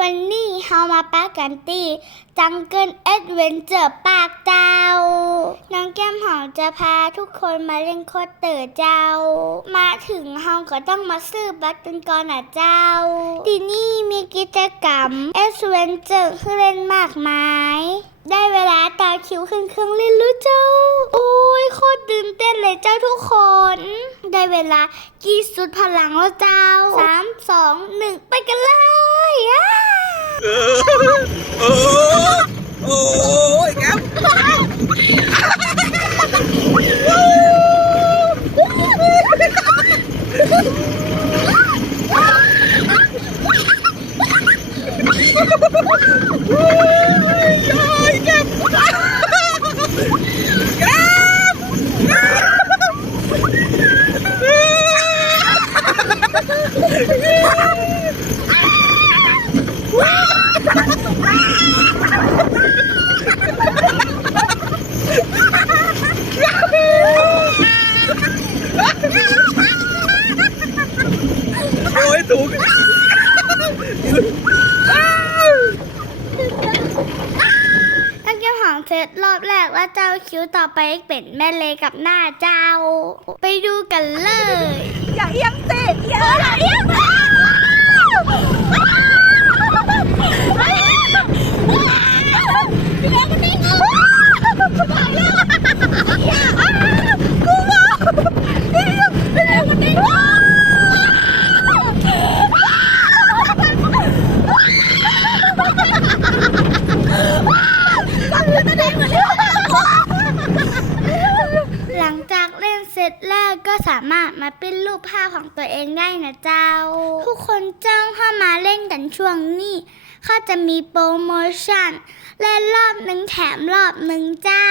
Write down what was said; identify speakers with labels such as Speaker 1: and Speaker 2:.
Speaker 1: วันนี้เฮามาปากันตีจังเกิลเอ็ดเวนเจอร์ปากเจ้า น้องแก้มหอมจะพาทุกคนมาเล่นโคตรเตอร์เจ้า มาถึงเฮาก็ต้องมาซื้อบัตรกันก่อนนะเจ้า ที่นี่มีกิจกรรมเอ็ดเวนเจอร์ให้เล่นมากมาย ได้เวลาต่อคิวขึ้นเครื่องเล่นรู้เจ้า โอ้ยโคตรตื่นเต้นเลยเจ้าทุกคน ได้เวลากีสุดพลังแล้วเจ้าสามสองหนึ่งไปกันเลยอ้า
Speaker 2: โอ้โอ้ยครับ โอ้ยถูก
Speaker 1: ตั้งเก็บหอมเสร็จรอบแรกแล้วเจ้าคิวต่อไปเป็นแม่เลกับหน้าเจ้า ไปดูกันเลย
Speaker 3: อย่าเอียงสิอย่าเอียง
Speaker 1: จากเล่นเสร็จแล้วก็สามารถมาเป็นรูปภาพของตัวเองได้นะเจ้า ทุกคนจ้องเข้ามาเล่นกันช่วงนี้เขาจะมีโปรโมชั่นและรอบหนึ่งแถมรอบหนึ่งเจ้า